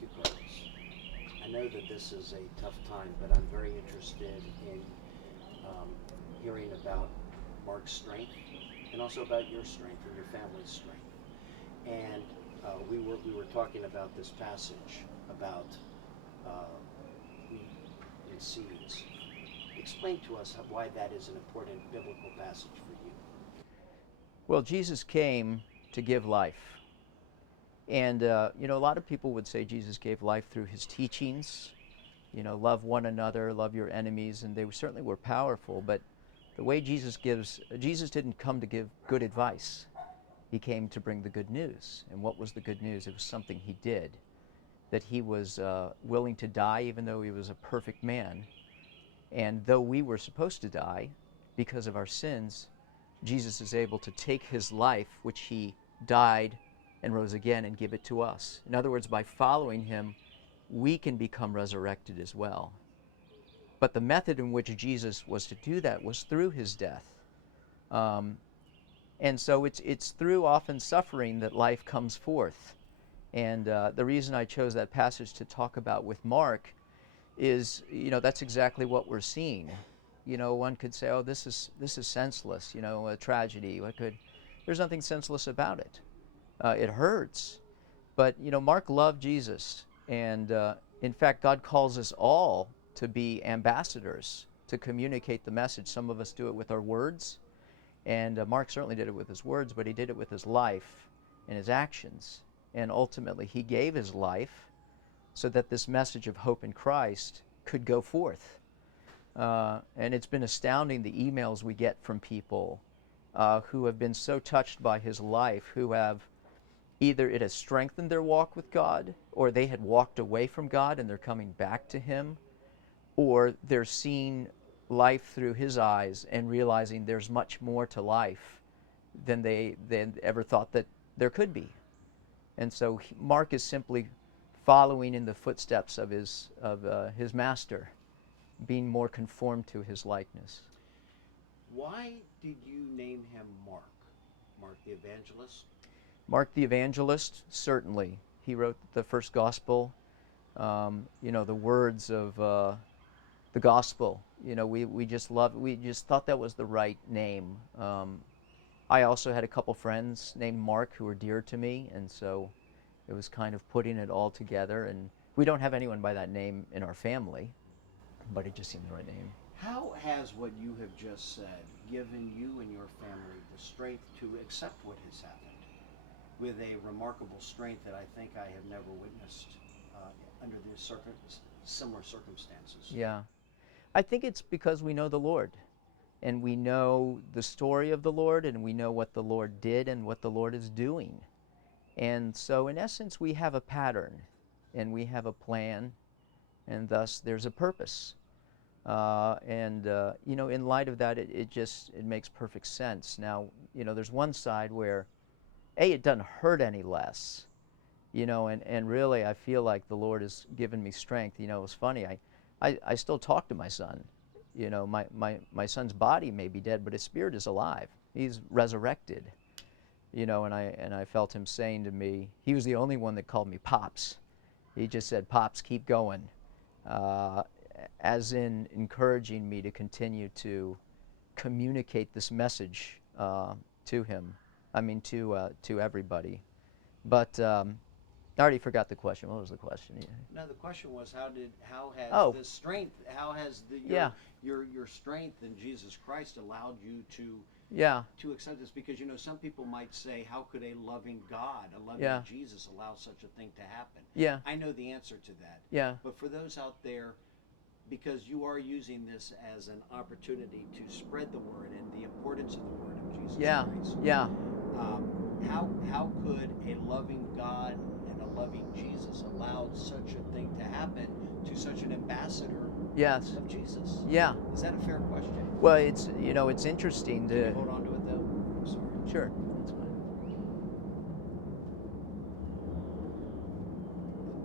Thank you, Carlos. I know that this is a tough time, but I'm very interested in um, hearing about Mark's strength and also about your strength and your family's strength. And we were talking about this passage about uh, wheat and seeds. Explain to us why that is an important biblical passage for you. Well, Jesus came to give life. And, a lot of people would say Jesus gave life through his teachings, love one another, love your enemies, and they certainly were powerful. But the way Jesus didn't come to give good advice. He came to bring the good news. And what was the good news? It was something he did, that he was willing to die even though he was a perfect man. And though we were supposed to die because of our sins, Jesus is able to take his life, which he died and rose again, and give it to us. In other words, by following him, we can become resurrected as well. But the method in which Jesus was to do that was through his death. Um, and so it's through often suffering that life comes forth. And the reason I chose that passage to talk about with Mark is, that's exactly what we're seeing. One could say, oh, this is senseless, a tragedy. There's nothing senseless about it. It hurts. But, Mark loved Jesus. And in fact, God calls us all to be ambassadors, to communicate the message. Some of us do it with our words. And Mark certainly did it with his words, but he did it with his life and his actions. And ultimately, he gave his life so that this message of hope in Christ could go forth. And it's been astounding the emails we get from people who have been so touched by his life, who have either it has strengthened their walk with God, or they had walked away from God and they're coming back to him, or they're seeing life through his eyes and realizing there's much more to life than they ever thought that there could be. And so Mark is simply following in the footsteps of his master, being more conformed to his likeness. Why did you name him Mark? Mark the evangelist? Mark the evangelist, certainly. He wrote the first gospel. The words of the gospel. We just thought that was the right name. I also had a couple friends named Mark who were dear to me, and so it was kind of putting it all together. And we don't have anyone by that name in our family, but it just seemed the right name. How has what you have just said given you and your family the strength to accept what has happened with a remarkable strength that I think I have never witnessed under these similar circumstances? Yeah. I think it's because we know the Lord, and we know the story of the Lord, and we know what the Lord did and what the Lord is doing. And so, in essence, we have a pattern, and we have a plan, and thus there's a purpose. In light of that, it makes perfect sense. Now, there's one side where, it doesn't hurt any less, and really I feel like the Lord has given me strength. It's funny, I still talk to my son. My son's body may be dead, but his spirit is alive. He's resurrected. And I felt him saying to me, he was the only one that called me Pops. He just said, Pops, keep going, uh, as in encouraging me to continue to communicate this message to him. I mean, to everybody. But I already forgot the question. What was the question? No, the question was how has Oh, the strength how has the yeah, your strength in Jesus Christ allowed you yeah, to accept this? Because some people might say, how could a loving God, a loving yeah, Jesus, allow such a thing to happen? yeah, I know the answer to that, yeah, but for those out there, because you are using this as an opportunity to spread the word and the importance of the word of Jesus yeah, Christ, yeah, how could a loving God and a loving Jesus allow such a thing to happen to such an ambassador yes, of Jesus? yeah. Is that a fair question? Well, it's interesting Can you to. hold on to it though? I'm sorry. Sure, that's fine.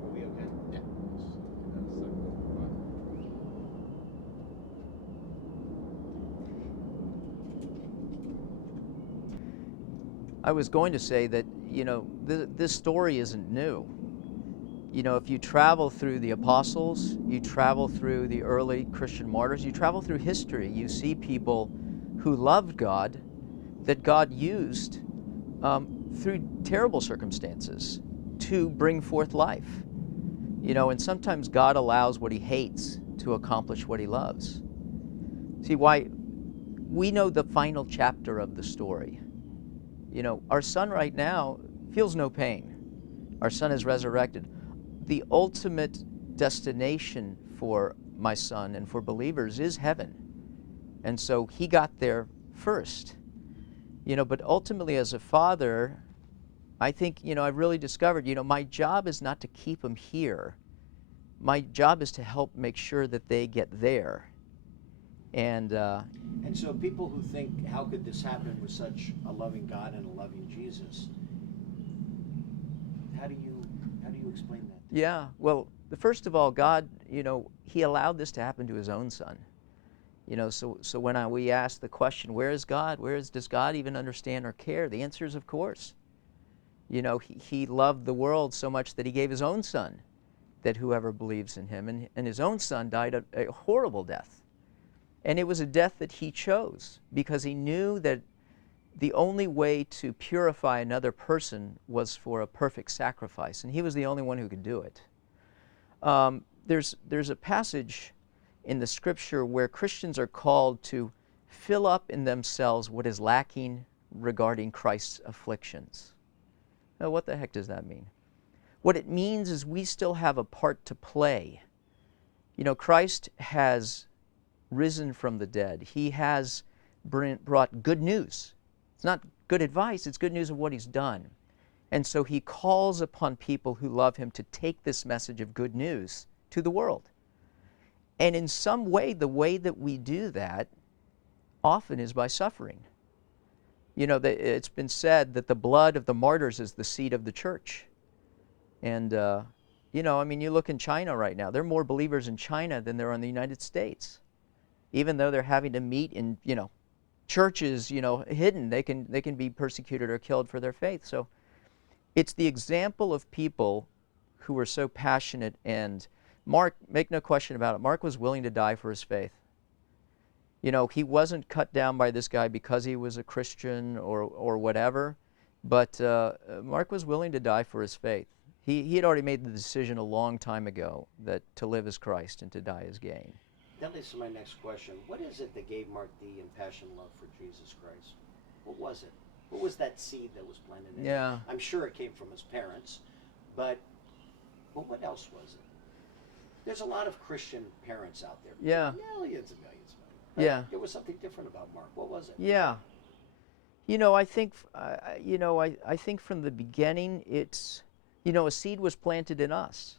Are we okay? Yeah. Just give that a second. But I was going to say that this story isn't new. You know, if you travel through the apostles, you travel through the early Christian martyrs, you travel through history, you see people who loved God that God used through terrible circumstances to bring forth life. You know, and sometimes God allows what he hates to accomplish what he loves. See, why we know the final chapter of the story. You know, our son right now feels no pain. Our son is resurrected. The ultimate destination for my son and for believers is heaven. And so he got there first. You know, but ultimately as a father, I think, you know, I've really discovered, you know, my job is not to keep them here. My job is to help make sure that they get there. And so people who think, how could this happen with such a loving God and a loving Jesus? How do you explain that? yeah, well, first of all, God, you know, he allowed this to happen to his own son. You know, so when we ask the question, where is God? Does God even understand or care? The answer is, of course. You know, he loved the world so much that he gave his own son, that whoever believes in him, and his own son died a horrible death. And it was a death that he chose because he knew that the only way to purify another person was for a perfect sacrifice, and he was the only one who could do it. There's a passage in the scripture where Christians are called to fill up in themselves what is lacking regarding Christ's afflictions. Now, what the heck does that mean? What it means is we still have a part to play. You know, Christ has risen from the dead. He has brought good news. It's not good advice, it's good news of what he's done. And so he calls upon people who love him to take this message of good news to the world. And in some way, the way that we do that often is by suffering. You know, it's been said that the blood of the martyrs is the seed of the church. And, you know, I mean, you look in China right now. There are more believers in China than there are in the United States. Even though they're having to meet in, you know, churches, you know, hidden, they can be persecuted or killed for their faith. So it's the example of people who were so passionate. And Mark, make no question about it, Mark was willing to die for his faith. You know, he wasn't cut down by this guy because he was a Christian or whatever, but Mark was willing to die for his faith. He had already made the decision a long time ago that to live as Christ and to die as gain. That leads to my next question. What is it that gave Mark the impassioned love for Jesus Christ? What was it? What was that seed that was planted in him? I'm sure it came from his parents, but what else was it? There's a lot of Christian parents out there. Yeah. Millions and millions of them. But yeah. There was something different about Mark. What was it? Yeah. You know, I think, I think from the beginning, it's, you know, a seed was planted in us.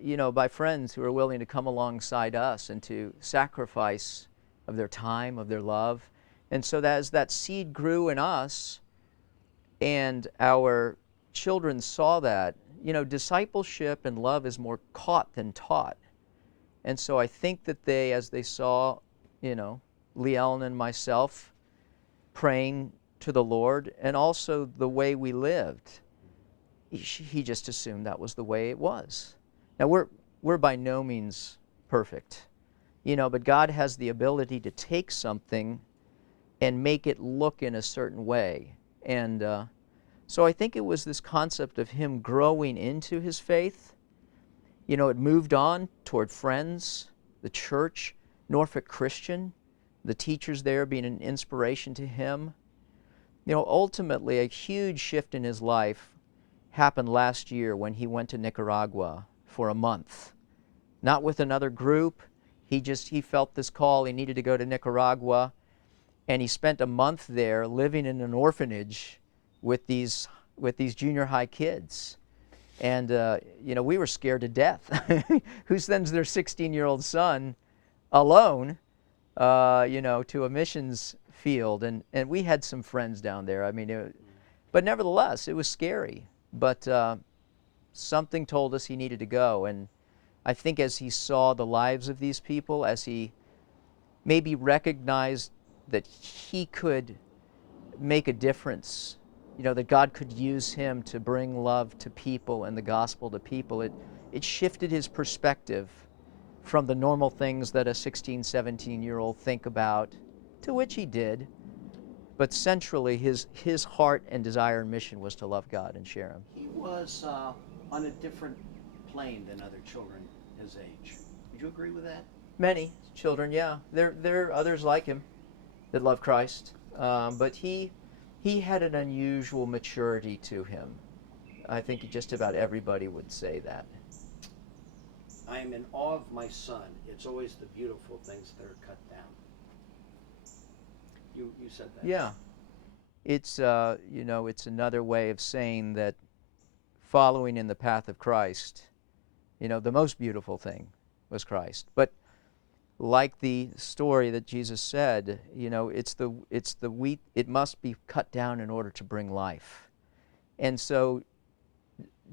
You know, by friends who are willing to come alongside us and to sacrifice of their time, of their love. And so as that seed grew in us and our children saw that, you know, discipleship and love is more caught than taught. And so I think that they, as they saw, you know, Lee Ellen and myself praying to the Lord and also the way we lived, he just assumed that was the way it was. Now, we're by no means perfect, you know, but God has the ability to take something and make it look in a certain way. And so I think it was this concept of him growing into his faith. You know, it moved on toward friends, the church, Norfolk Christian, the teachers there being an inspiration to him. You know, ultimately, a huge shift in his life happened last year when he went to Nicaragua for a month. Not with another group. He felt this call. He needed to go to Nicaragua. And he spent a month there living in an orphanage with these junior high kids. And, you know, we were scared to death. Who sends their 16-year-old son alone, you know, to a missions field? And we had some friends down there. I mean, but nevertheless, it was scary. But something told us he needed to go. And I think as he saw the lives of these people, as he maybe recognized that he could make a difference that God could use him to bring love to people and the gospel to people. It shifted his perspective from the normal things that a 16, 17-year-old think about, to which he did. But centrally, his heart and desire and mission was to love God and share him. He was on a different plane than other children his age. Would you agree with that? Many children, yeah. There are others like him that love Christ. But he had an unusual maturity to him. I think just about everybody would say that. I am in awe of my son. It's always the beautiful things that are cut down. You said that. Yeah. It's it's another way of saying that following in the path of Christ, the most beautiful thing was Christ. But like the story that Jesus said, it's the wheat, it must be cut down in order to bring life. And so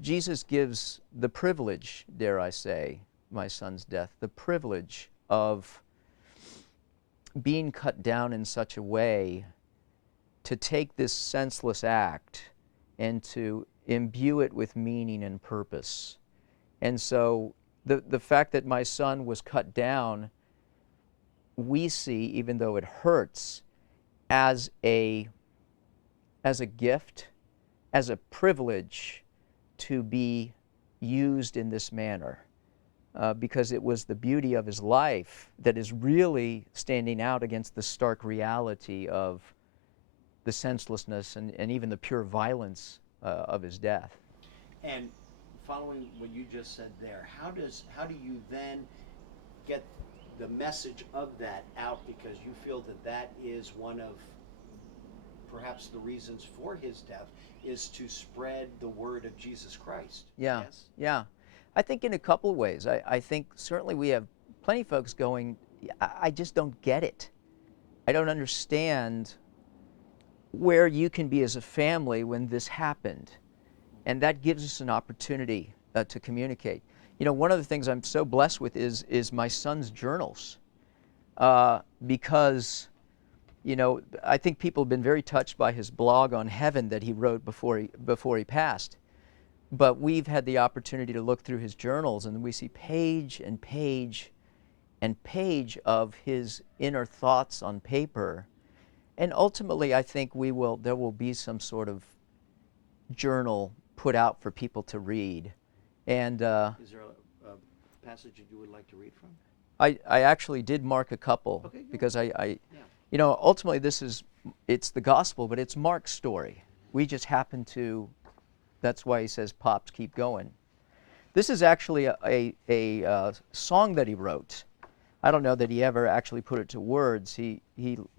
Jesus gives the privilege, dare I say, my son's death, the privilege of being cut down in such a way to take this senseless act and to imbue it with meaning and purpose. And so the fact that my son was cut down, we see, even though it hurts, as a gift, as a privilege to be used in this manner. Because it was the beauty of his life that is really standing out against the stark reality of the senselessness and even the pure violence of his death. And following what you just said there, how do you then get the message of that out, because you feel that is one of perhaps the reasons for his death, is to spread the word of Jesus Christ? Yeah, Yes? yeah. I think in a couple of ways. I think certainly we have plenty of folks going, I just don't get it. I don't understand where you can be as a family when this happened. And that gives us an opportunity to communicate. One of the things I'm so blessed with is my son's journals. Because, I think people have been very touched by his blog on heaven that he wrote before he passed. But we've had the opportunity to look through his journals, and we see page and page and page of his inner thoughts on paper. And ultimately, I think there will be some sort of journal put out for people to read. And Is there a passage that you would like to read from? I actually did mark a couple. Okay, good. Because Yeah. Ultimately it's the gospel, but it's Mark's story. We just happen to. That's why he says, "Pops, keep going." This is actually a song that he wrote. I don't know that he ever actually put it to words. He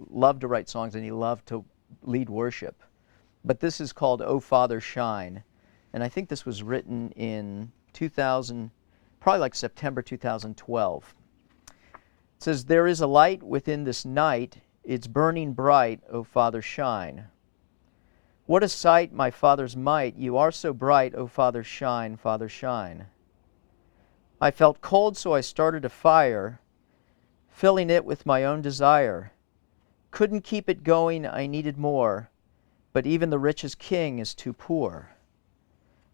loved to write songs, and he loved to lead worship. But this is called "O Father Shine," and I think this was written in 2000, probably like September 2012. It says, "There is a light within this night. It's burning bright, O Father, shine. What a sight, my Father's might. You are so bright, O Father, shine, Father, shine. I felt cold, so I started a fire, filling it with my own desire. Couldn't keep it going, I needed more, but even the richest king is too poor.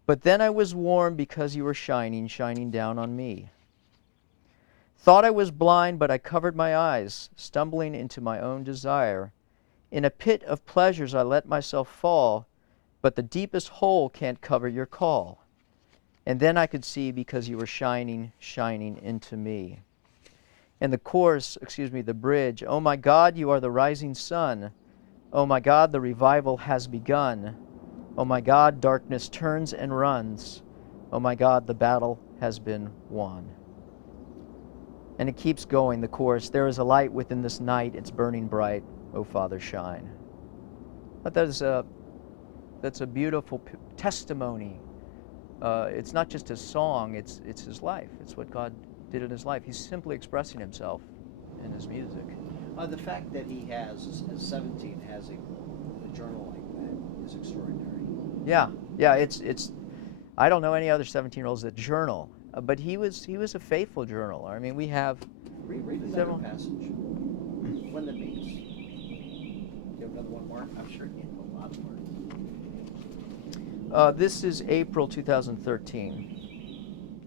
But then I was warm because you were shining, shining down on me. Thought I was blind, but I covered my eyes, stumbling into my own desire. In a pit of pleasures I let myself fall, but the deepest hole can't cover your call. And then I could see because you were shining, shining into me." And the chorus, the bridge, "Oh my God, you are the rising sun. Oh my God, the revival has begun. Oh my God, darkness turns and runs. Oh my God, the battle has been won." And it keeps going, the chorus, "There is a light within this night, it's burning bright. O Father, shine." But that's a beautiful testimony. It's not just a song, it's his life. It's what God did in his life. He's simply expressing himself in his music. The fact that he has, at 17, has a journal like that is extraordinary. Yeah, it's. I don't know any other 17-year-olds that journal, but he was a faithful journaler. I mean, we have Read another several passage. When the beast. You have another one, Mark? I'm sure you have a lot of words. This is April 2013.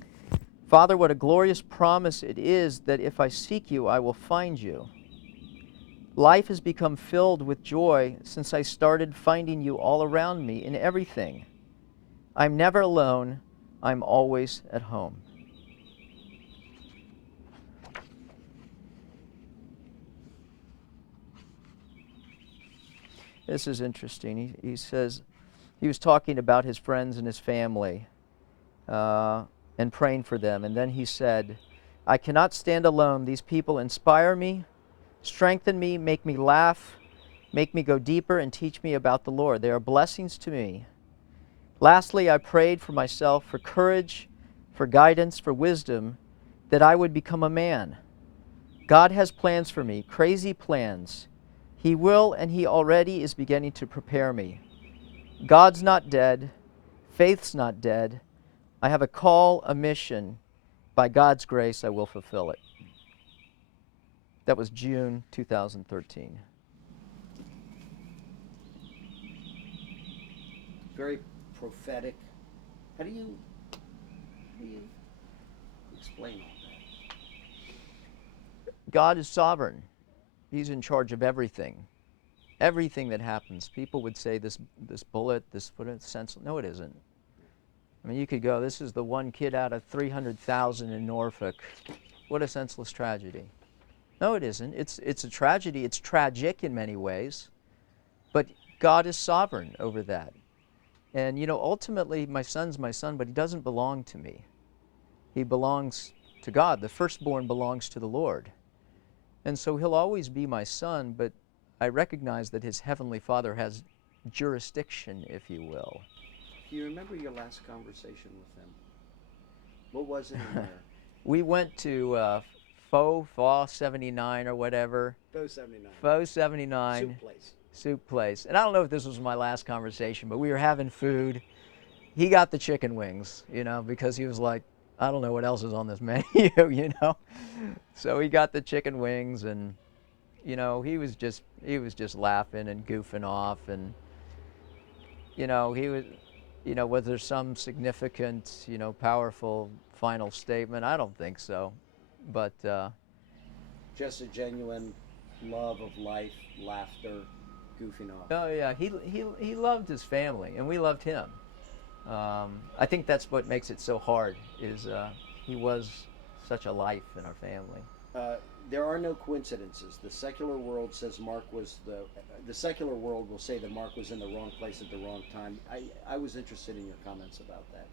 Father, what a glorious promise it is that if I seek you, I will find you. Life has become filled with joy since I started finding you all around me in everything. I'm never alone. I'm always at home. This is interesting. He says he was talking about his friends and his family and praying for them. And then he said, I cannot stand alone. These people inspire me, strengthen me, make me laugh, make me go deeper, and teach me about the Lord. They are blessings to me. Lastly, I prayed for myself for courage, for guidance, for wisdom, that I would become a man. God has plans for me, crazy plans. He will, and He already is beginning to prepare me. God's not dead. Faith's not dead. I have a call, a mission. By God's grace, I will fulfill it. That was June 2013. Very prophetic. How do you explain all that? God is sovereign. He's in charge of everything. Everything that happens. People would say this bullet, this senseless. No, it isn't. I mean, you could go, this is the one kid out of 300,000 in Norfolk. What a senseless tragedy. No, it isn't. It's a tragedy. It's tragic in many ways. But God is sovereign over that. And, you know, ultimately, my son's my son, but he doesn't belong to me. He belongs to God. The firstborn belongs to the Lord. And so he'll always be my son, but I recognize that his heavenly Father has jurisdiction, if you will. Do you remember your last conversation with him? What was it in there? We went to Faux 79 or whatever. Faux 79. Faux 79. Soup place. Soup place. And I don't know if this was my last conversation, but we were having food. He got the chicken wings, you know, because he was like, I don't know what else is on this menu, you know. So he got the chicken wings, and, you know, he was just laughing and goofing off, and, you know, was there some significant, you know, powerful final statement? I don't think so, but just a genuine love of life, laughter, goofing off. oh yeah, he loved his family, and we loved him. I think that's what makes it so hard, is he was such a life in our family. There are no coincidences. The secular world says Mark was the secular world will say that Mark was in the wrong place at the wrong time. I was interested in your comments about that.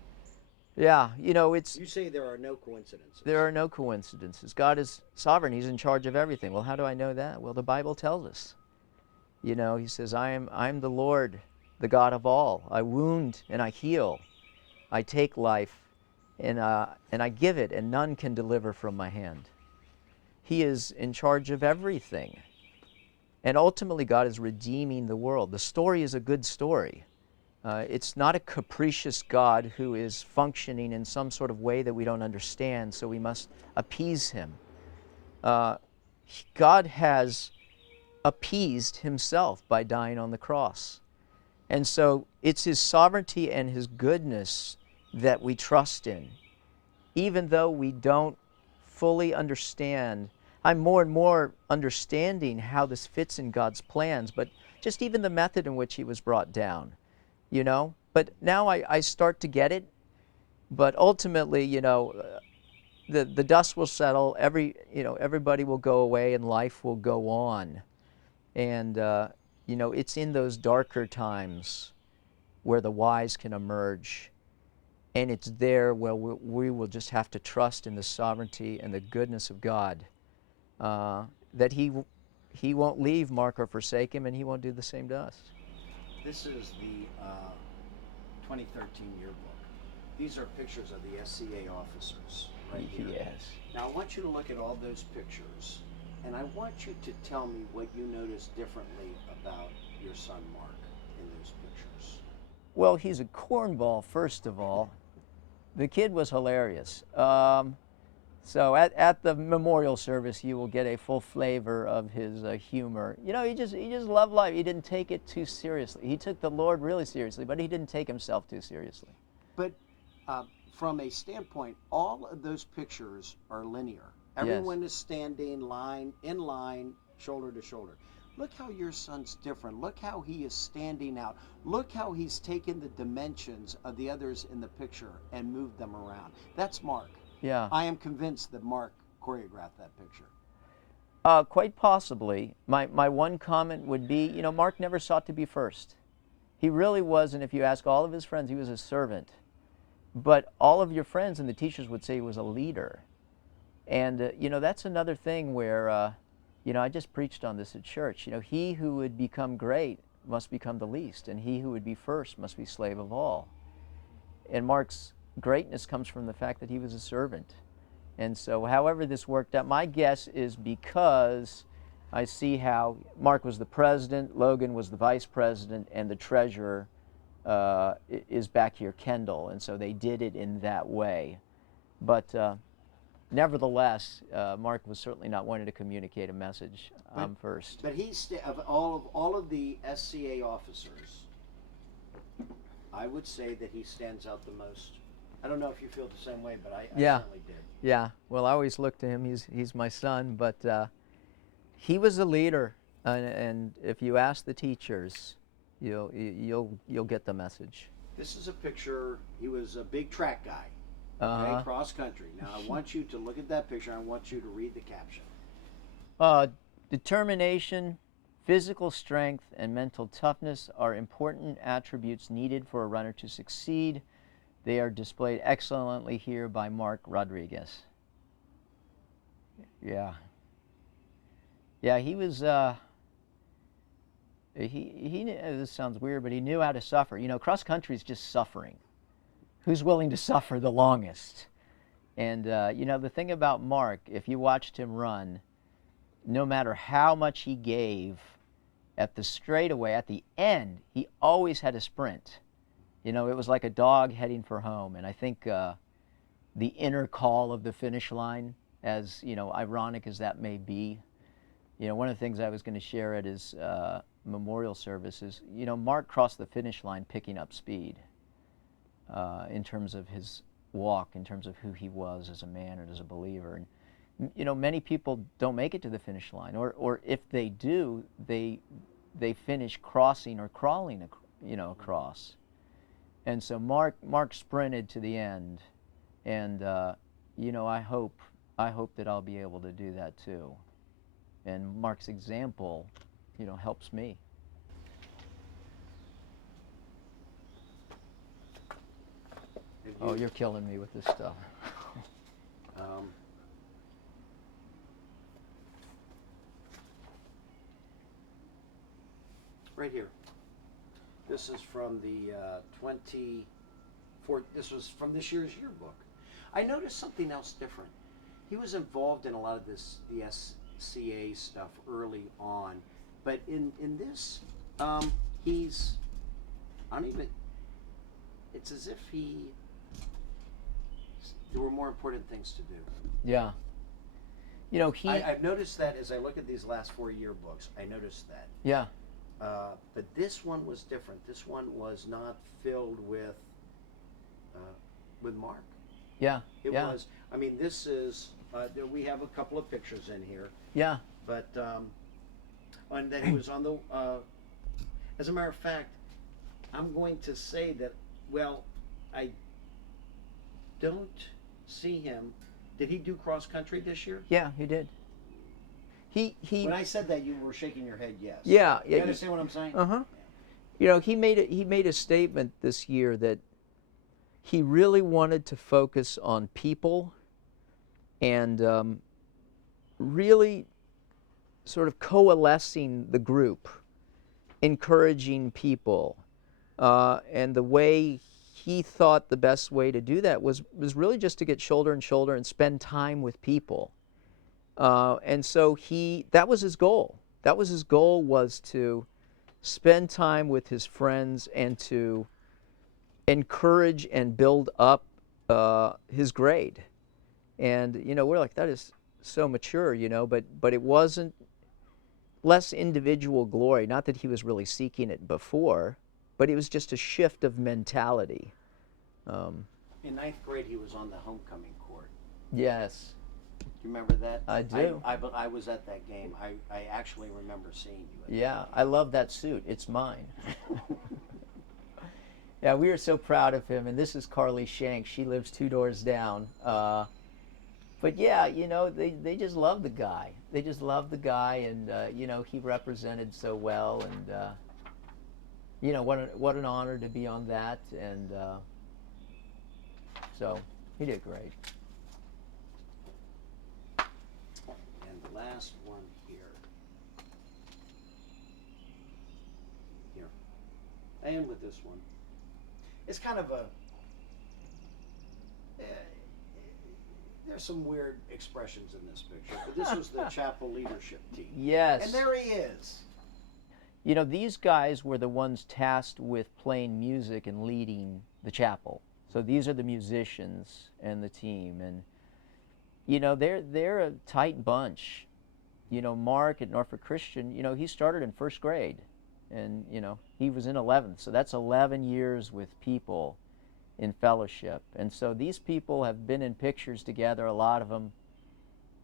Yeah, you know, You say there are no coincidences. there are no coincidences. God is sovereign. He's in charge of everything. Well, how do I know that? Well, the Bible tells us. You know, he says, I'm the Lord, the God of all. I wound and I heal. I take life and I give it, and none can deliver from my hand. He is in charge of everything. And ultimately, God is redeeming the world. The story is a good story. It's not a capricious God who is functioning in some sort of way that we don't understand, so we must appease him. God has appeased himself by dying on the cross. And so it's his sovereignty and his goodness that we trust in. Even though we don't fully understand, I'm more and more understanding how this fits in God's plans, but just even the method in which he was brought down, you know. But now I start to get it, but ultimately, you know, the dust will settle, everybody will go away and life will go on. And, you know, it's in those darker times where the wise can emerge. And it's there where we will just have to trust in the sovereignty and the goodness of God, that he won't leave Mark or forsake him, and he won't do the same to us. This is the 2013 yearbook. These are pictures of the SCA officers right here. Yes. Now I want you to look at all those pictures, and I want you to tell me what you noticed differently about your son Mark in those pictures. Well, he's a cornball, first of all. The kid was hilarious. So at the memorial service, you will get a full flavor of his humor. You know, he just loved life. He didn't take it too seriously. He took the Lord really seriously, but he didn't take himself too seriously. But from a standpoint, all of those pictures are linear. Everyone is standing in line, shoulder to shoulder. Look how your son's different. Look how he is standing out. Look how he's taken the dimensions of the others in the picture and moved them around. That's Mark. Yeah. I am convinced that Mark choreographed that picture. Quite possibly. My one comment would be, you know, Mark never sought to be first. He really was, and if you ask all of his friends, he was a servant. But all of your friends and the teachers would say he was a leader. And, you know, that's another thing where, you know, I just preached on this at church. You know, he who would become great must become the least, and he who would be first must be slave of all. And Mark's greatness comes from the fact that he was a servant. And so however this worked out, my guess is because I see how Mark was the president, Logan was the vice president, and the treasurer is back here, Kendall. And so they did it in that way. But nevertheless, Mark was certainly not wanting to communicate a message first. But of all of the SCA officers, I would say that he stands out the most. I don't know if you feel the same way, but I certainly did. Yeah. Well, I always look to him. He's my son, but he was a leader, and if you ask the teachers, you'll get the message. This is a picture. He was a big track guy. Uh-huh. Okay, cross country. Now I want you to look at that picture. I want you to read the caption. Determination, physical strength, and mental toughness are important attributes needed for a runner to succeed. They are displayed excellently here by Mark Rodriguez. Yeah. Yeah, he was, this sounds weird, but he knew how to suffer. You know, cross country is just suffering. Who's willing to suffer the longest? And, you know, the thing about Mark, if you watched him run, no matter how much he gave at the straightaway, at the end, he always had a sprint. You know, it was like a dog heading for home. And I think the inner call of the finish line, as, you know, ironic as that may be, you know, one of the things I was going to share at his memorial service is, you know, Mark crossed the finish line picking up speed in terms of his walk, in terms of who he was as a man and as a believer. And, you know, many people don't make it to the finish line, or if they do, they finish crossing or crawling, you know, across. And so Mark sprinted to the end, and you know, I hope that I'll be able to do that too. And Mark's example, you know, helps me. Oh, you're killing me with this stuff. Right here. This is from the this was from this year's yearbook. I noticed something else different. He was involved in a lot of the SCA stuff early on, but in this, he's, I don't even, it's as if there were more important things to do. Yeah. You know, I've noticed that as I look at these last 4 yearbooks, I noticed that. Yeah. But this one was different. This one was not filled with Mark. Yeah. It yeah. was. I mean, this is. We have a couple of pictures in here. Yeah. But and then he was on the. As a matter of fact, I'm going to say that. Well, I don't see him. Did he do cross country this year? Yeah, he did. He When I said that, you were shaking your head. Yes. Yeah. You understand what I'm saying? Uh-huh. You know, he made a statement this year that he really wanted to focus on people and really sort of coalescing the group, encouraging people, and the way he thought the best way to do that was really just to get shoulder and shoulder and spend time with people. And so that was his goal. That was his goal, was to spend time with his friends and to encourage and build up his grade. And, we're like, that is so mature, but it wasn't less individual glory. Not that he was really seeking it before, but it was just a shift of mentality. In ninth grade, he was on the homecoming court. Yes. You remember that? I do. I was at that game. I actually remember seeing you. At Yeah, I love that suit. It's mine. Yeah, we are so proud of him. And this is Carly Shank. She lives 2 doors down. But yeah, they just love the guy. They just love the guy, and he represented so well, and what an honor to be on that, and so he did great. And the last one here. Here. And with this one. It's kind of a. There's some weird expressions in this picture, but this was the chapel leadership team. Yes. And there he is. These guys were the ones tasked with playing music and leading the chapel. So these are the musicians and the team, and they're a tight bunch. Mark at Norfolk Christian, he started in first grade, and he was in 11th. So that's 11 years with people in fellowship. And so these people have been in pictures together, a lot of them,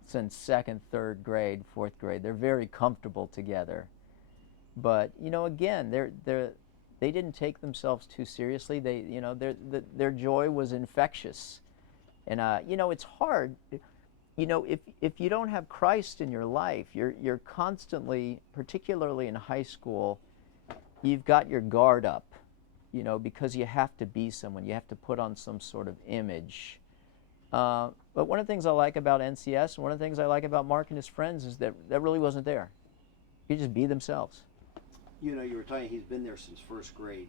since 2nd, 3rd grade, 4th grade. They're very comfortable together. But, again, they didn't take themselves too seriously. Their joy was infectious. And, it's hard. If you don't have Christ in your life, you're constantly, particularly in high school, you've got your guard up. Because you have to be someone. You have to put on some sort of image. But one of the things I like about NCS, and one of the things I like about Mark and his friends, is that really wasn't there. You just be themselves. You were talking, he's been there since first grade.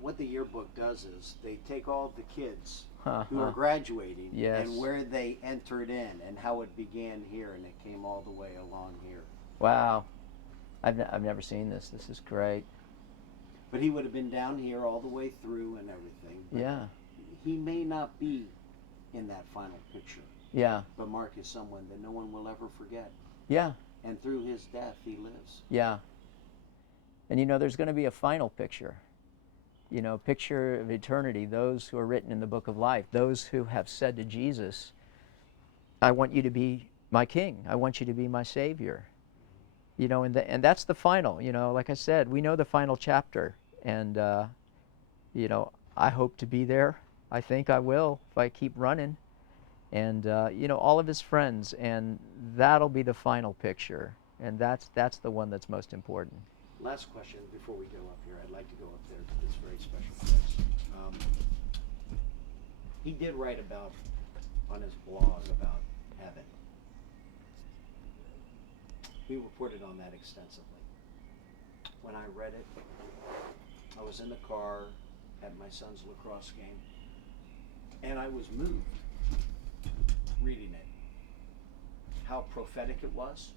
What the yearbook does is they take all the kids who are graduating Yes. and where they entered in and how it began here, and it came all the way along here. Wow. I've never seen this. This is great. But he would have been down here all the way through and everything. But Yeah. he may not be in that final picture. Yeah. But Mark is someone that no one will ever forget. Yeah. And through his death, he lives. Yeah. And there's going to be a final picture. Picture of eternity, those who are written in the book of life, those who have said to Jesus, I want you to be my king. I want you to be my savior. And that's the final, like I said, we know the final chapter. And, I hope to be there. I think I will if I keep running. And, all of his friends, and that'll be the final picture. And that's the one that's most important. Last question before we go up here. I'd like to go up there to this very special place. He did write on his blog about heaven. We reported on that extensively. When I read it, I was in the car at my son's lacrosse game, and I was moved reading it. How prophetic it was,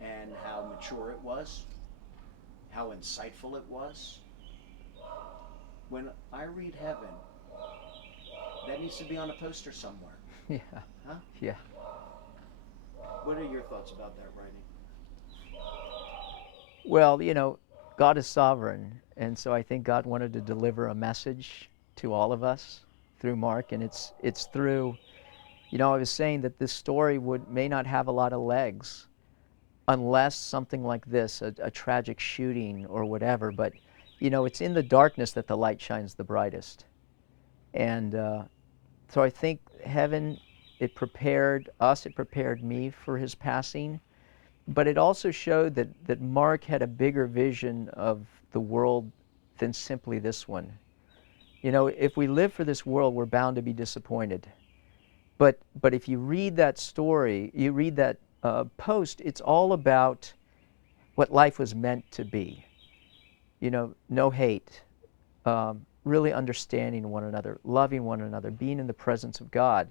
and how mature it was, how insightful it was. When I read heaven, that needs to be on a poster somewhere. Yeah. Huh? Yeah. What are your thoughts about that writing? Well, God is sovereign, and so I think God wanted to deliver a message to all of us through Mark, and it's through, I was saying that this story may not have a lot of legs unless something like this, a tragic shooting or whatever, but, it's in the darkness that the light shines the brightest. And so I think heaven, it prepared us, it prepared me for his passing. But it also showed that Mark had a bigger vision of the world than simply this one. If we live for this world, we're bound to be disappointed. But if you read that story, you read that post, it's all about what life was meant to be. No hate, really understanding one another, loving one another, being in the presence of God.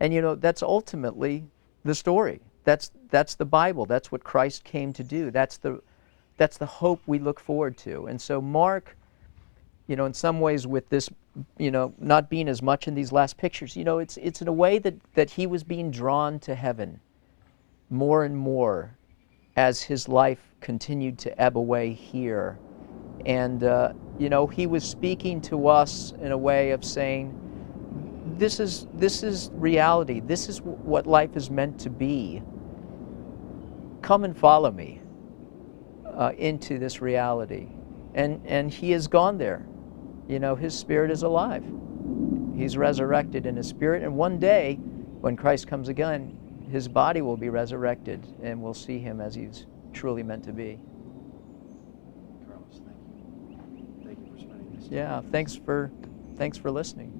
And that's ultimately the story. That's the Bible. That's what Christ came to do. That's the hope we look forward to. And so Mark, in some ways with this, not being as much in these last pictures, it's in a way that he was being drawn to heaven more and more as his life continued to ebb away here. And, he was speaking to us in a way of saying, this is reality. This is what life is meant to be. Come and follow me into this reality. And he has gone there. His spirit is alive. He's resurrected in his spirit. And one day, when Christ comes again, his body will be resurrected, and we'll see him as he's truly meant to be. Carlos, thank you. Thank you for spending this time. Yeah, thanks for listening.